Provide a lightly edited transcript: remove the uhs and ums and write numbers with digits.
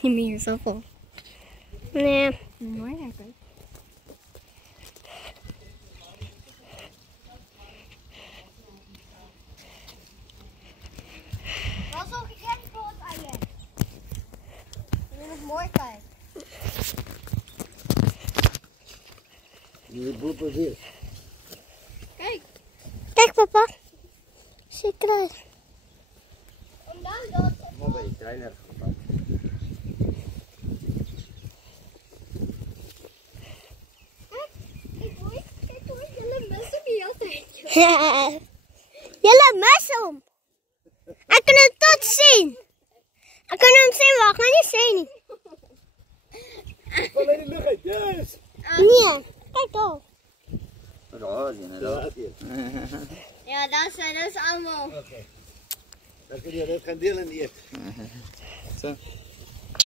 Die meer zo vol. Nee. Mooi eigenlijk. Wat zo gekend voor het eieren? Nu nog mooi kijken. Nu boel plezier. Kijk. Kijk papa. Zie ik eruit. Omdat dat... Maar ben je kleiner gepakt. Kijk hoor, jullie missen die altijd. Jullie mussel. Ik kan het tot zien. Ik kan hem zien, maar ik kan niet zien. Val in de lucht, yes! Nee, kijk toch. Ja, dat is allemaal. Oké. Dat kun je dat gaan delen niet. Zo.